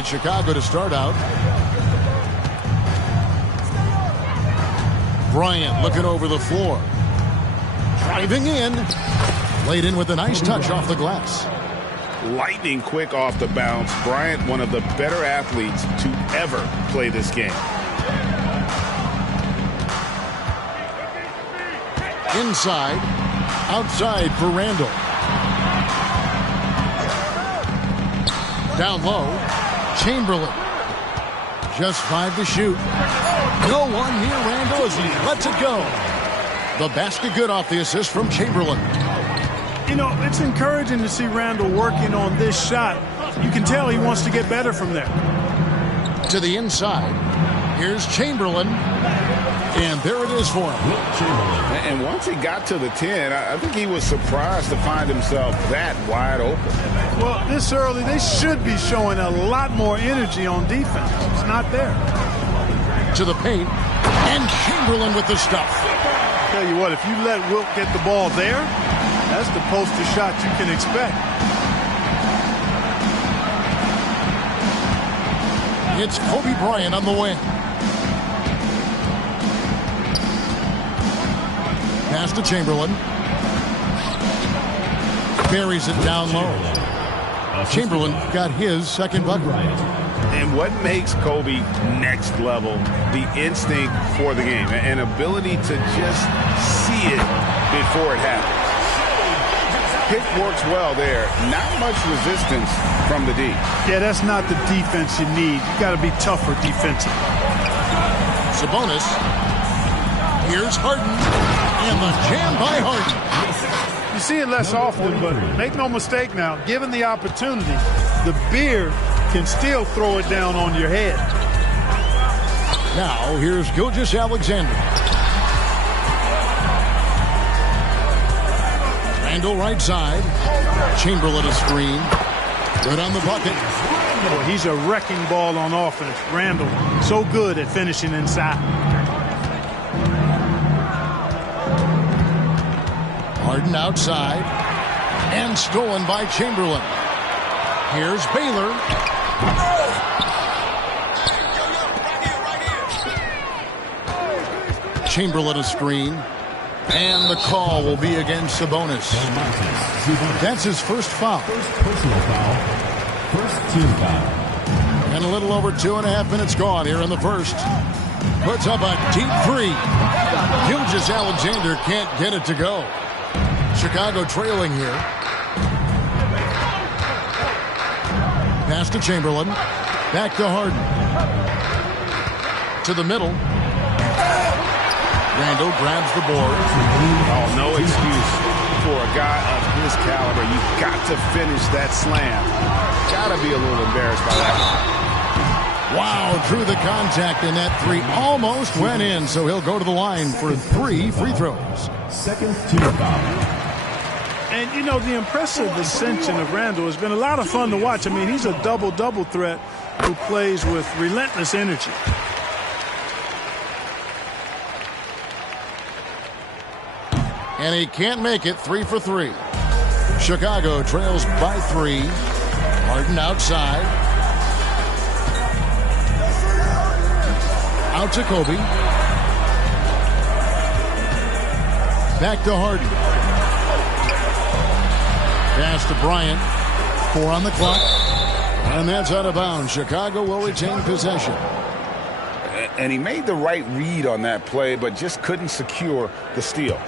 it's Chicago to start out. Bryant looking over the floor. Driving in. Laid in with a nice touch off the glass. Lightning quick off the bounce. Bryant, one of the better athletes to ever play this game. Inside. Outside for Randall. Down low. Chamberlain. Just 5 to shoot. No one near Randall as he lets it go. The basket good off the assist from Chamberlain. You know, it's encouraging to see Randall working on this shot. You can tell he wants to get better from there. To the inside. Here's Chamberlain. And there it is for him. And once he got to the 10, I think he was surprised to find himself that wide open. Well, this early, they should be showing a lot more energy on defense. It's not there. To the paint. And Chamberlain with the stuff. Tell you what, if you let Wilt get the ball there, that's the poster shot you can expect. It's Kobe Bryant on the wing. Pass to Chamberlain. Buries it down low. Chamberlain got his second bucket. And what makes Kobe next level? The instinct for the game. An ability to just see it before it happens. Pick works well there. Not much resistance from the D. Yeah, that's not the defense you need. You got to be tougher defensively. Sabonis. Here's Harden. And the jam by Harden. You see it less often, but make no mistake now, given the opportunity, the beard can still throw it down on your head. Now, here's Gilgeous-Alexander. Randall right side. Chamberlain a screen. Good on the bucket. Boy, he's a wrecking ball on offense. Randall, so good at finishing inside. Harden outside. And stolen by Chamberlain. Here's Baylor. Chamberlain a screen. And the call will be against Sabonis. That's his first foul. First personal foul. First team foul. And a little over 2.5 minutes gone here in the first. Puts up a deep three. Gilgeous-Alexander can't get it to go. Chicago trailing here. Pass to Chamberlain. Back to Harden. To the middle. Randall grabs the board. Oh, no excuse for a guy of his caliber. You've got to finish that slam. Got to be a little embarrassed by that. Wow, drew the contact, and that three almost went in, so he'll go to the line for 3 free throws. Second team foul. And, you know, the impressive ascension of Randall has been a lot of fun to watch. I mean, he's a double-double threat who plays with relentless energy. And he can't make it. 3 for 3. Chicago trails by 3. Harden outside. Out to Kobe. Back to Harden. Pass to Bryant. 4 on the clock. And that's out of bounds. Chicago will retain possession. And he made the right read on that play, but just couldn't secure the steal.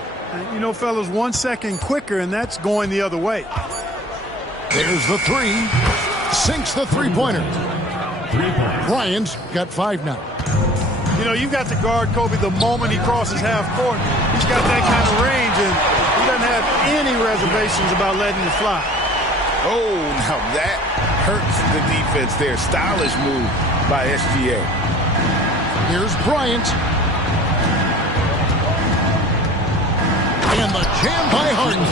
You know, fellas, 1 second quicker, and that's going the other way. There's the 3. Sinks the three-pointer. Bryant's got 5 now. You know, you've got to guard Kobe the moment he crosses half court. He's got that kind of range, and he doesn't have any reservations about letting it fly. Oh, now that hurts the defense there. Stylish move by SGA. Here's Bryant. And the jam by Harden.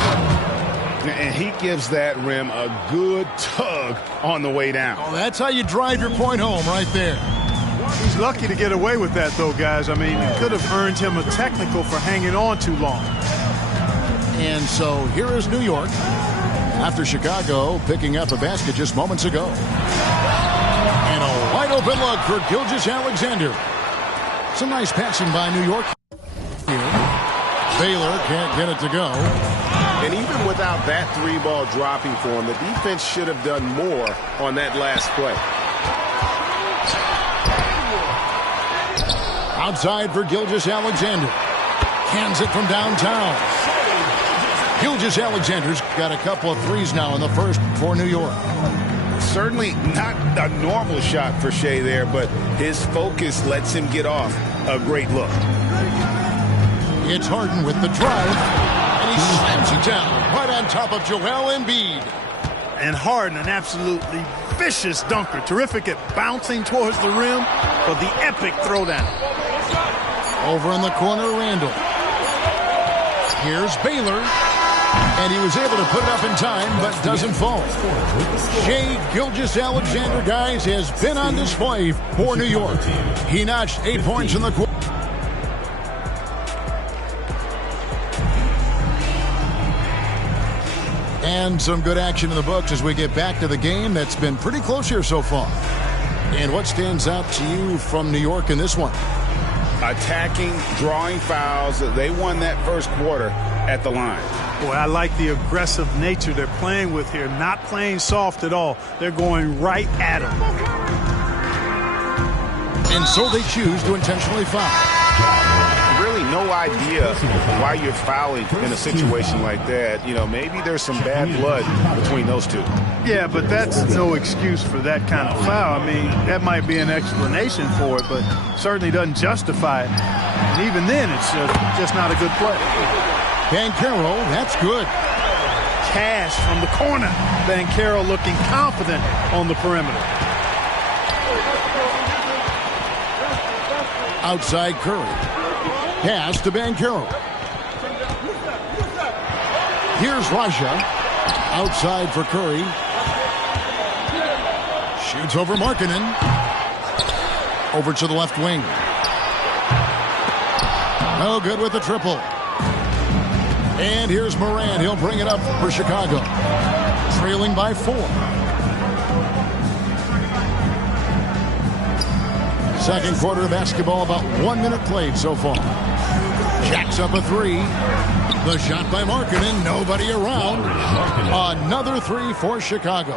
And he gives that rim a good tug on the way down. Oh, that's how you drive your point home right there. He's lucky to get away with that, though, guys. I mean, it could have earned him a technical for hanging on too long. And so here is New York after Chicago picking up a basket just moments ago. And open look for Gilgeous-Alexander. Some nice passing by New York here. Baylor can't get it to go. And even without that three-ball dropping for him, the defense should have done more on that last play. Outside for Gilgeous-Alexander. Hands it from downtown. Gilgeous-Alexander's got a couple of threes now in the first for New York. Certainly not a normal shot for Shea there, but his focus lets him get off a great look. It's Harden with the drive, and he slams it down right on top of Joel Embiid. And Harden, an absolutely vicious dunker. Terrific at bouncing towards the rim for the epic throwdown. Over in the corner, Randall. Here's Baylor. And he was able to put it up in time, but doesn't fall. Shea Gilgeous-Alexander, guys, has been on display for New York. He notched 8 points in the quarter. And some good action in the books as we get back to the game that's been pretty close here so far. And what stands out to you from New York in this one? Attacking, drawing fouls. They won that first quarter at the line. Boy, I like the aggressive nature they're playing with here. Not playing soft at all. They're going right at him. And so they choose to intentionally foul. Really no idea why you're fouling in a situation like that. You know, maybe there's some bad blood between those two. Yeah, but that's no excuse for that kind of foul. I mean, that might be an explanation for it, but certainly doesn't justify it. And even then, it's just not a good play. Banchero, that's good. Cash from the corner. Banchero looking confident on the perimeter. Outside Curry. Pass to Banchero. Here's Raja. Outside for Curry. Shoots over Markkanen. Over to the left wing. No good with the triple. And here's Morant. He'll bring it up for Chicago. Trailing by 4. Second quarter of basketball, about 1 minute played so far. Jacks up a 3. The shot by Markkanen. Nobody around. Another 3 for Chicago.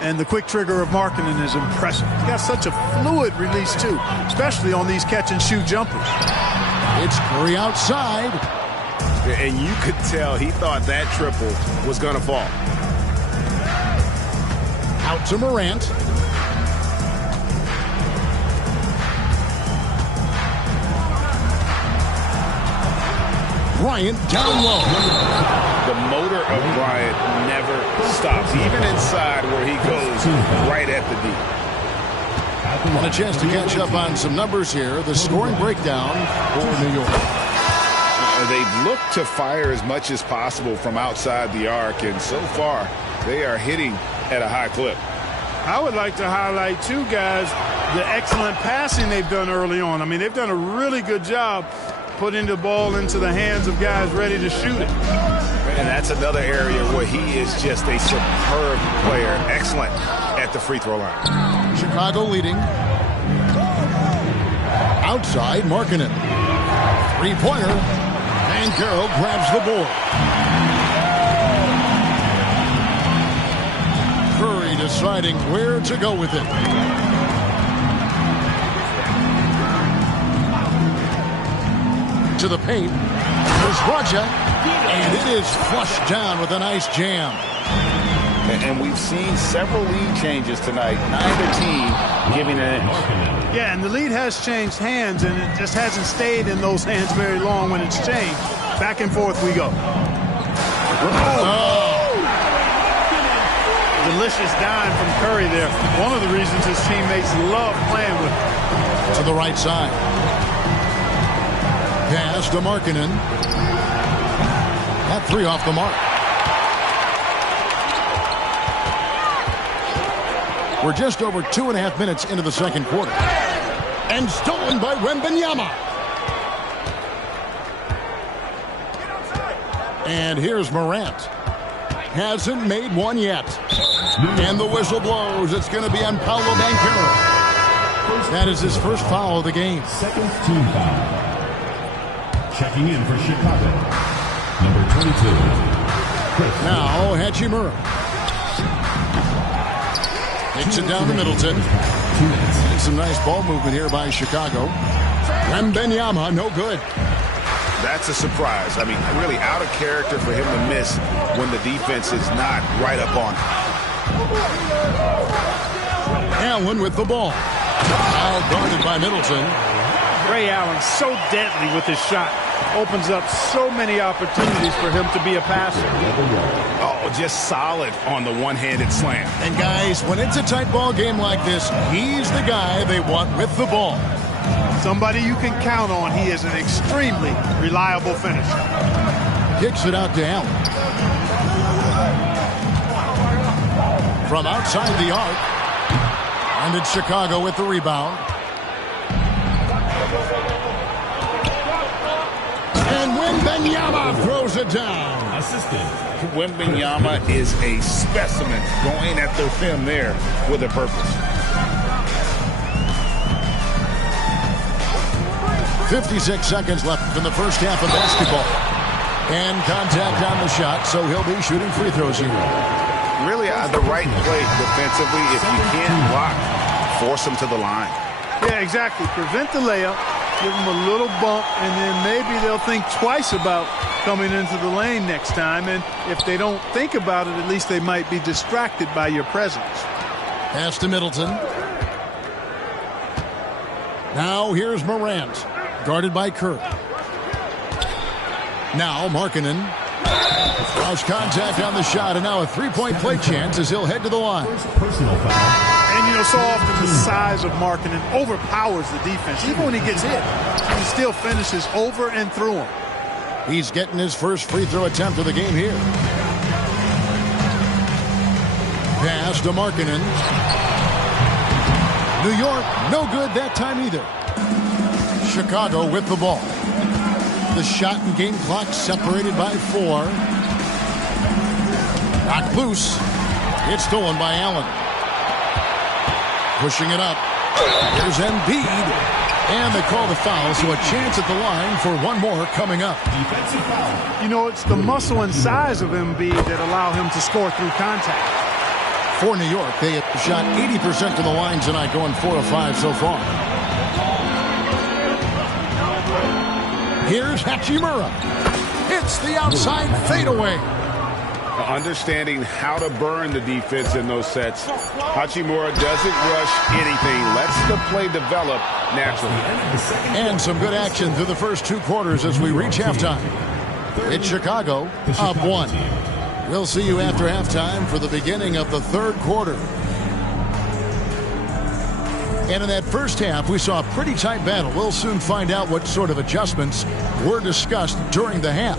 And the quick trigger of Markkanen is impressive. He's got such a fluid release, too, especially on these catch-and-shoot jumpers. It's Curry outside. And you could tell he thought that triple was going to fall. Out to Morant. Bryant down low. The motor of Bryant never stops, even inside where he goes right at the D. And a chance to catch up on some numbers here. The scoring breakdown for New York. They've looked to fire as much as possible from outside the arc, and so far they are hitting at a high clip. I would like to highlight, too, guys, the excellent passing they've done early on. I mean, they've done a really good job putting the ball into the hands of guys ready to shoot it. And that's another area where he is just a superb player. Excellent at the free throw line. Chicago leading. Outside, Markkanen. Three-pointer. Banchero grabs the board. Curry deciding where to go with it. To the paint. There's Raja. And it is flushed down with a nice jam. And we've seen several lead changes tonight. Neither team giving an inch. Yeah, and the lead has changed hands, and it just hasn't stayed in those hands very long when it's changed. Back and forth we go. Oh. Delicious dime from Curry there. One of the reasons his teammates love playing with him. To the right side. Pass to Markkanen. That 3 off the mark. We're just over 2.5 minutes into the second quarter. And stolen by Wembanyama. And here's Morant. Hasn't made one yet. And the whistle blows. It's going to be on Paolo Banchero. That is his first foul of the game. Second team foul. Checking in for Chicago. Number 22. Now Hachimura. Takes it down to Middleton. Some nice ball movement here by Chicago. Wembanyama, no good. That's a surprise. I mean, really out of character for him to miss when the defense is not right up on him. Allen with the ball. Now guarded by Middleton. Ray Allen so deadly with his shot. Opens up so many opportunities for him to be a passer. Oh, just solid on the one-handed slam. And guys, when it's a tight ball game like this, he's the guy they want with the ball. Somebody you can count on. He is an extremely reliable finisher. Kicks it out to Allen. From outside the arc. And it's Chicago with the rebound. And Wembanyama throws it down. Assistant. Wembanyama is a specimen going at the rim there with a purpose. 56 seconds left in the first half of basketball. And contact on the shot, so he'll be shooting free throws here. Really the right play defensively. If you can't block, force him to the line. Yeah, exactly. Prevent the layup, give him a little bump, and then maybe they'll think twice about coming into the lane next time. And if they don't think about it, at least they might be distracted by your presence. Pass to Middleton. Now here's Morant, guarded by Kerr. Now Markkanen. Cross contact on the shot, and now a three-point play chance as he'll head to the line. Personal foul. And, you know, so often the size of Markkanen overpowers the defense. Even when he gets hit, he still finishes over and through him. He's getting his first free throw attempt of the game here. Pass to Markkanen. New York, no good that time either. Chicago with the ball. The shot and game clock separated by 4. Knocked loose. It's stolen by Allen. Pushing it up. Here's Embiid. And they call the foul, so a chance at the line for one more coming up. Defensive foul. You know, it's the muscle and size of Embiid that allow him to score through contact. For New York, they have shot 80% to the line tonight, going 4 of 5 so far. Here's Hachimura. It's the outside fadeaway. Understanding how to burn the defense in those sets. Hachimura doesn't rush anything. Lets the play develop naturally. And some good action through the first 2 quarters as we reach halftime. It's Chicago up 1. We'll see you after halftime for the beginning of the third quarter. And in that first half, we saw a pretty tight battle. We'll soon find out what sort of adjustments were discussed during the half.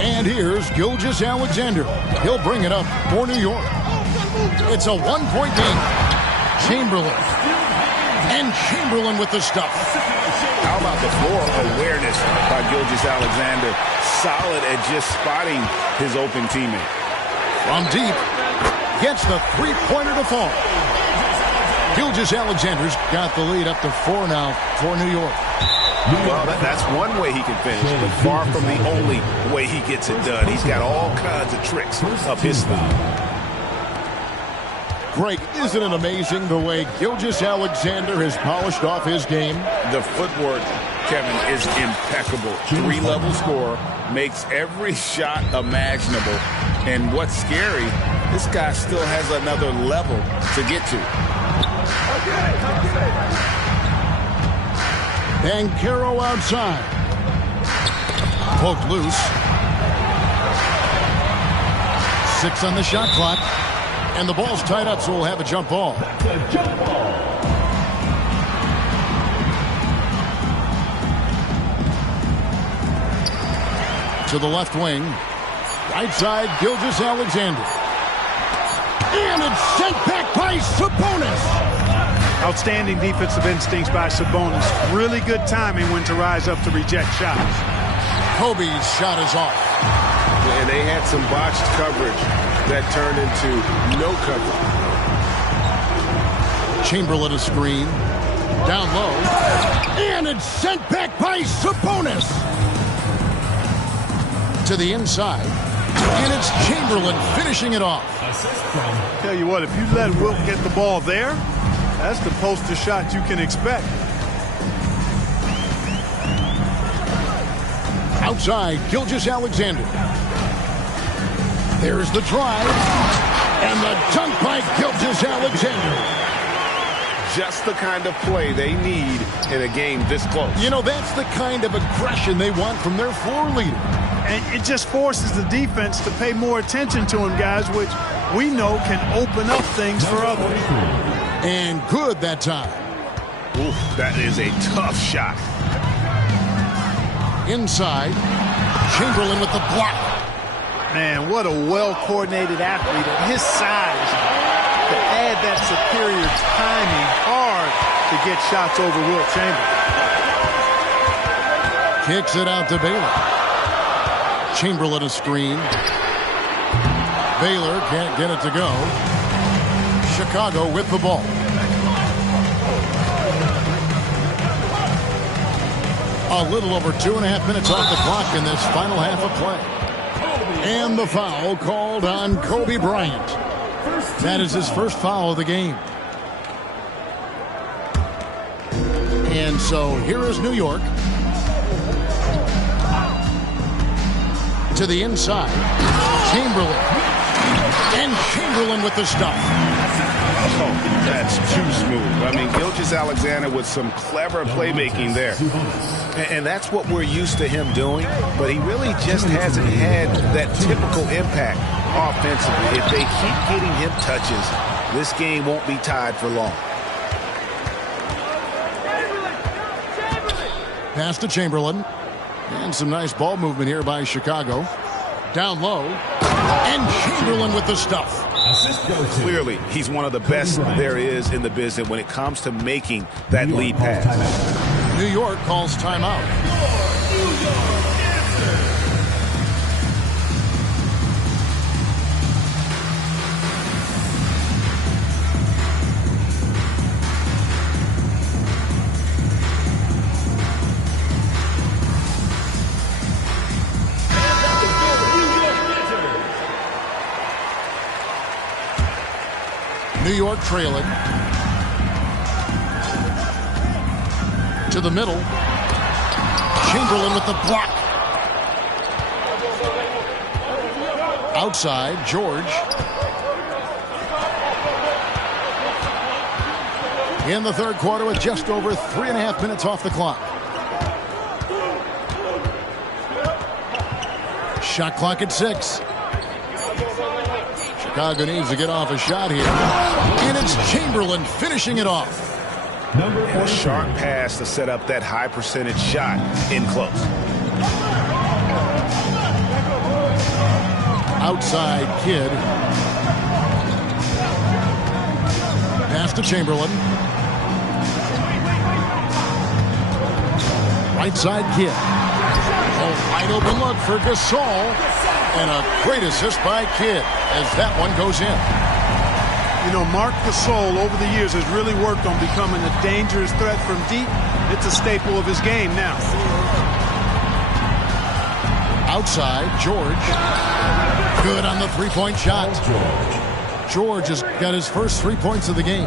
And here's Gilgeous-Alexander. He'll bring it up for New York. It's a 1-point game. Chamberlain. And Chamberlain with the stuff. How about the floor awareness by Gilgeous-Alexander? Solid at just spotting his open teammate. From deep. Gets the three-pointer to fall. Gilgeous-Alexander's got the lead up to 4 now for New York. Well, that's one way he can finish, but far from the only way he gets it done. He's got all kinds of tricks up his sleeve. Greg, isn't it amazing the way Gilgeous-Alexander has polished off his game? The footwork, Kevin, is impeccable. 3-level scorer, makes every shot imaginable. And what's scary, this guy still has another level to get to. And Caro outside. Poked loose. 6 on the shot clock. And the ball's tied up, so we'll have a jump ball. Jump ball. To the left wing. Right side, Gilgeous-Alexander. And it's sent back by Sabonis. Outstanding defensive instincts by Sabonis. Really good timing when to rise up to reject shots. Kobe's shot is off. And they had some botched coverage that turned into no coverage. Chamberlain a screen. Down low. And it's sent back by Sabonis. To the inside. And it's Chamberlain finishing it off. Tell you what, if you let Wilt get the ball there, that's the poster shot you can expect. Outside, Gilgeous-Alexander. There's the drive. And the dunk by Gilgeous-Alexander. Just the kind of play they need in a game this close. You know, that's the kind of aggression they want from their floor leader. And it just forces the defense to pay more attention to him, guys, which we know can open up things for others. And good that time. Oof, that is a tough shot. Inside, Chamberlain with the block. Man, what a well-coordinated athlete at his size. To add that superior timing, hard to get shots over Wilt Chamberlain. Kicks it out to Baylor. Chamberlain a screen. Baylor can't get it to go. Chicago with the ball. A little over 2.5 minutes off the clock in this final half of play. And the foul called on Kobe Bryant. That is his first foul of the game. And so here is New York. To the inside. Chamberlain. And Chamberlain with the stuff. Oh, that's too smooth. I mean, Gilgeous-Alexander with some clever playmaking there. And that's what we're used to him doing, but he really just hasn't had that typical impact offensively. If they keep getting him touches, this game won't be tied for long. Pass to Chamberlain. And some nice ball movement here by Chicago. Down low. And Chamberlain with the stuff. Clearly, he's one of the best there is in the business when it comes to making that lead pass. New York calls timeout. New York trailing. To the middle. Chamberlain with the block. Outside, George. In the third quarter with just over 3.5 minutes off the clock. Shot clock at 6. Chicago needs to get off a shot here. And it's Chamberlain finishing it off. A sharp pass to set up that high percentage shot in close. Outside, Kidd. Pass to Chamberlain. Right side, Kidd. A wide open look for Gasol. And a great assist by Kidd as that one goes in. You know, Marc Gasol over the years has really worked on becoming a dangerous threat from deep. It's a staple of his game now. Outside, George. Good on the three-point shot. George has got his first 3 points of the game.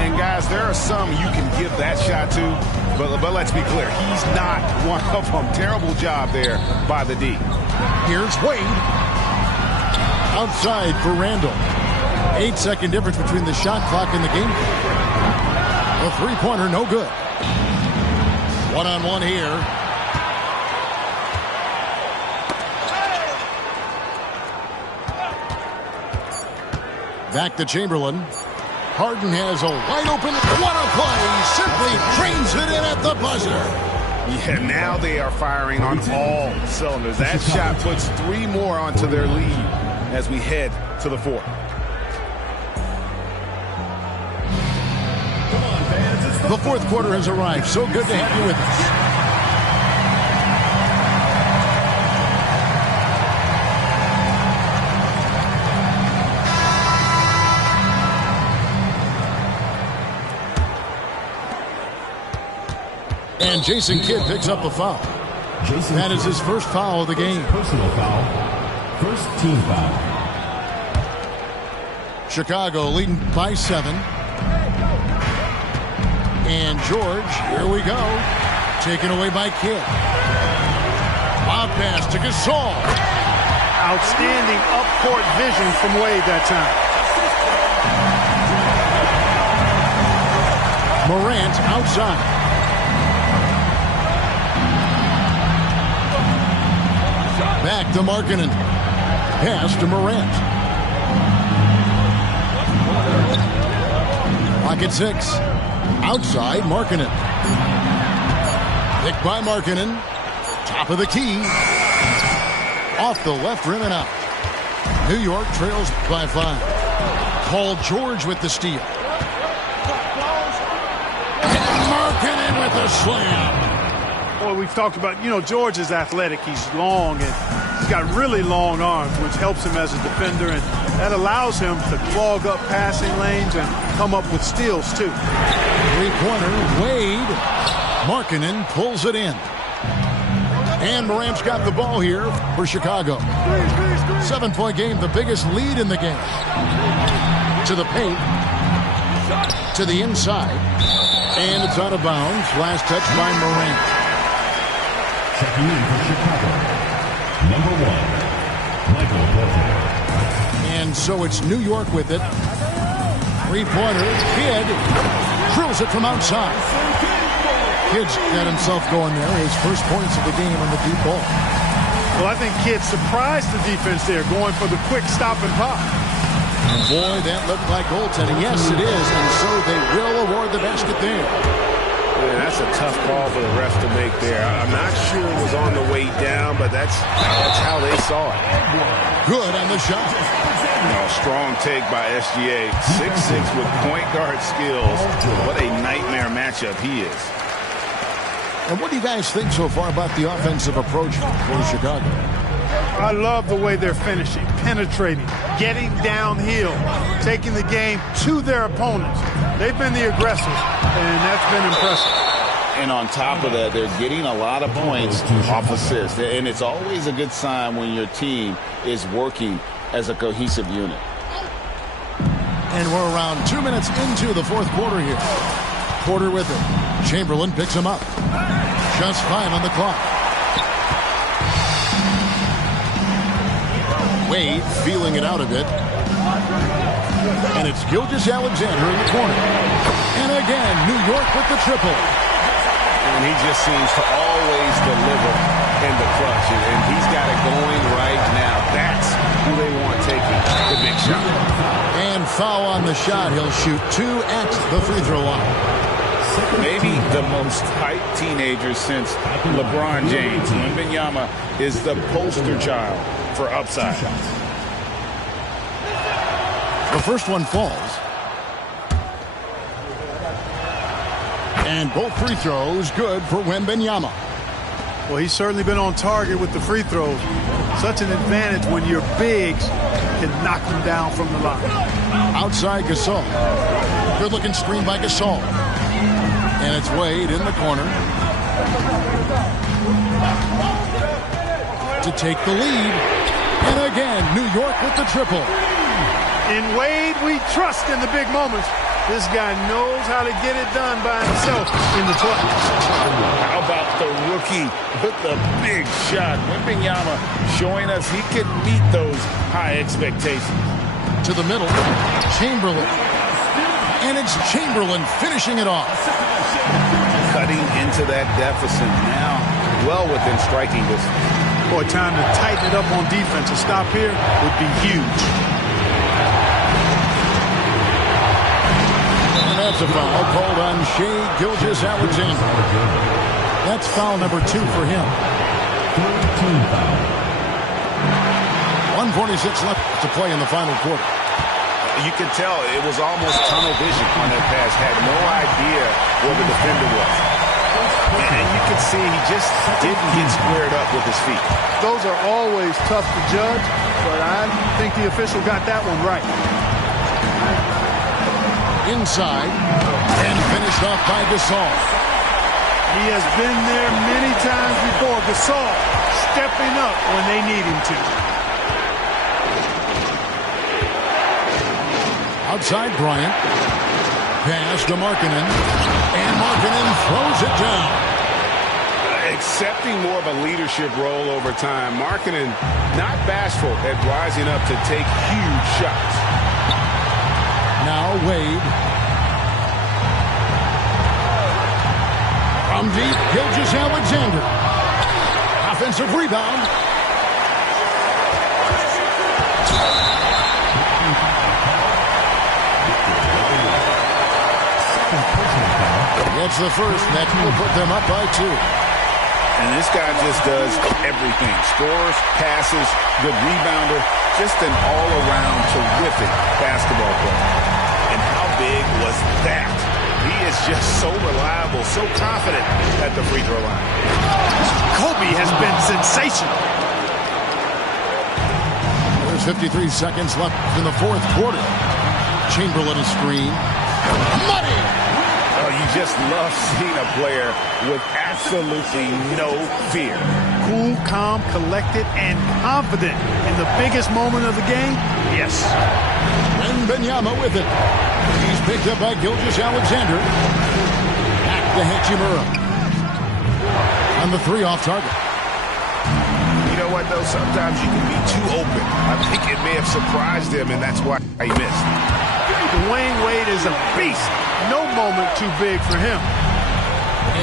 And guys, there are some you can give that shot to, but let's be clear, he's not one of them. Terrible job there by the D. Here's Wade. Outside for Randall. 8-second difference between the shot clock and the game clock. A three-pointer, no good. One-on-one here. Back to Chamberlain. Harden has a wide open. What a play. Simply drains it in at the buzzer. Yeah, now they are firing on all cylinders. That shot puts 3 more onto their lead as we head to the fourth. The fourth quarter has arrived. So good to have you with us. And Jason Kidd picks up a foul. That is his first foul of the game. Personal foul. First team foul. Chicago leading by 7. And George, here we go. Taken away by Kidd. Lob pass to Gasol. Outstanding up-court vision from Wade that time. Morant outside. Back to Markkanen. Pass to Morant. Pocket 6. Outside, Markkanen. Picked by Markkanen. Top of the key. Off the left rim and out. New York trails by 5. Paul George with the steal. And Markkanen with the slam. Boy, we've talked about, George is athletic. He's long, and he's got really long arms, which helps him as a defender, and that allows him to clog up passing lanes and come up with steals, too. Three-pointer, Wade. Markkanen pulls it in. And Morant's got the ball here for Chicago. 7-point game, the biggest lead in the game. To the paint. To the inside. And it's out of bounds. Last touch by Morant. Checking in for Chicago. Number 1, Michael Porter. And so it's New York with it. Three-pointer, Kidd drills it from outside. Kidd's got himself going there. His first points of the game on the deep ball. Well, I think Kidd surprised the defense there, going for the quick stop and pop. And boy, that looked like goaltending. Yes, it is, and so they will award the basket there. Yeah, that's a tough call for the ref to make there. I'm not sure it was on the way down, but that's how they saw it. Good on the shot. Strong take by SGA. 6'6" with point guard skills. What a nightmare matchup he is. And what do you guys think so far about the offensive approach for Chicago? I love the way they're finishing, penetrating, getting downhill, taking the game to their opponents. They've been the aggressors, and that's been impressive. And on top of that, they're getting a lot of points off assists. And it's always a good sign when your team is working as a cohesive unit. And we're around 2 minutes into the fourth quarter here. Porter with it. Chamberlain picks him up. Just 5 on the clock. Wade feeling it out a bit. And it's Gilgeous-Alexander in the corner. And again, New York with the triple. And he just seems to always deliver in the clutch. And he's got it going right now. That's who they want taking the big shot. And foul on the shot. He'll shoot 2 at the free throw line. Maybe the most hyped teenager since LeBron James. Wembanyama is the poster child for upside. The first one falls. And both free throws good for Wembanyama. Well, he's certainly been on target with the free throws. Such an advantage when your bigs can knock them down from the line. Outside Gasol. Good-looking screen by Gasol. And it's Wade in the corner to take the lead. And again, New York with the triple. In Wade, we trust in the big moments. This guy knows how to get it done by himself in the clutch. How about the rookie with the big shot? Wembanyama showing us he can meet those high expectations. To the middle, Chamberlain. And it's Chamberlain finishing it off. Cutting into that deficit now, well within striking distance. Boy, time to tighten it up on defense. A stop here would be huge. And that's a foul called on Shai Gilgeous-Alexander. That's foul number 2 for him. 1:46 left to play in the final quarter. You could tell it was almost tunnel vision on that pass. Had no idea where the defender was. And you can see he just didn't get squared up with his feet. Those are always tough to judge, but I think the official got that one right. Inside, and finished off by Gasol. He has been there many times before. Gasol stepping up when they need him to. Outside Bryant. Pass to Markkanen. And Markkanen throws it down. Accepting more of a leadership role over time. Markkanen not bashful at rising up to take huge shots. Now Wade. From deep, Gilgeous-Alexander. Offensive rebound. Gets the first. That will put them up by 2. And this guy just does everything. Scores, passes, good rebounder. Just an all-around terrific basketball player. And how big was that? He is just so reliable, so confident at the free throw line. Kobe has been sensational. There's 53 seconds left in the fourth quarter. Chamberlain a screen. Money! Oh, you just love seeing a player with absolutely no fear. Cool, calm, collected, and confident in the biggest moment of the game. Yes. And Benyama with it. He's picked up by Gilgeous-Alexander. Back to Hachimura. On the 3 off target. You know what, though? Sometimes you can be too open. I think it may have surprised him, and that's why he missed. Dwayne Wade is a beast. No moment too big for him.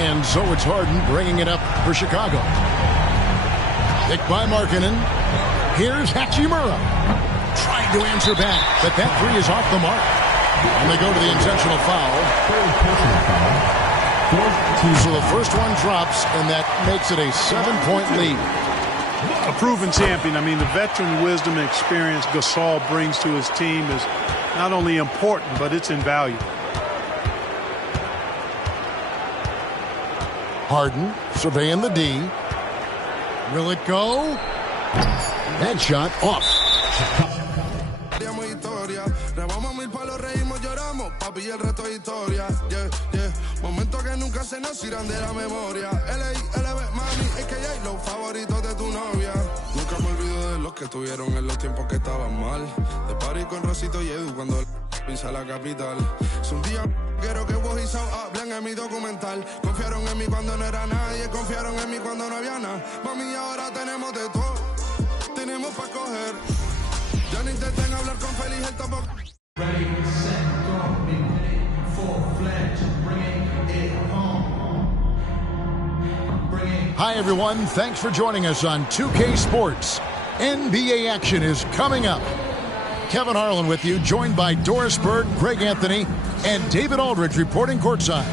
And so it's Harden bringing it up for Chicago. Picked by Markkanen. Here's Hachimura. Trying to answer back, but that 3 is off the mark. And they go to the intentional foul. So the first one drops, and that makes it a 7-point lead. A proven champion. I mean, the veteran wisdom and experience Gasol brings to his team is not only important, but it's invaluable. Harden surveying the D. Will it go? That shot off. Momentos que nunca se nos irán de la memoria. LB, mami, es que ya hay los favoritos de tu novia. Nunca me olvido de los que estuvieron en los tiempos que estaban mal. De party con Rosito y Edu cuando pisa la capital. Es un día quiero que vos y Sao hablen en mi documental. Confiaron en mí cuando no era nadie, confiaron en mí cuando no había nada. Mami, ahora tenemos de todo, tenemos para coger. Ya no intenten hablar con Feliz el tampoco. Ready, set, go, be ready, full-fledged, bringing it home. Hi, everyone. Thanks for joining us on 2K Sports. NBA action is coming up. Kevin Harlan with you, joined by Doris Bird, Greg Anthony, and David Aldridge reporting courtside.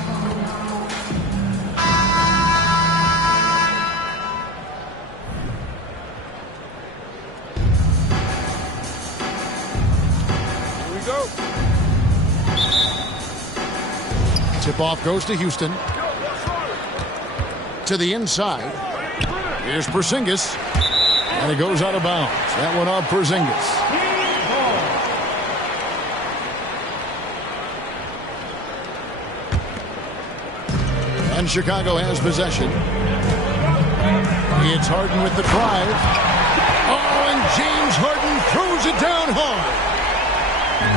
Here we go. Tip-off goes to Houston. To the inside. Here's Porzingis. And it goes out of bounds. That one off Porzingis. And Chicago has possession. It's Harden with the drive. Oh, and James Harden throws it down hard.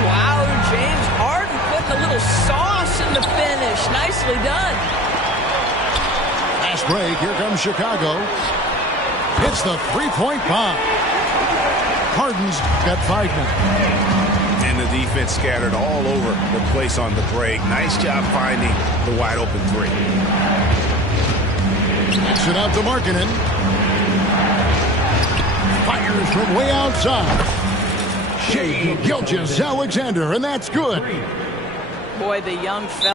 Wow, James Harden putting a little sauce in the finish. Nicely done. Fast break. Here comes Chicago. Hits the three-point bomb. Harden's got 5 now. And the defense scattered all over the place on the break. Nice job finding the wide-open 3. Pass it out to Markkanen. Fires from way outside. Shea Gilgeous-Alexander, and that's good. Boy, the young fella.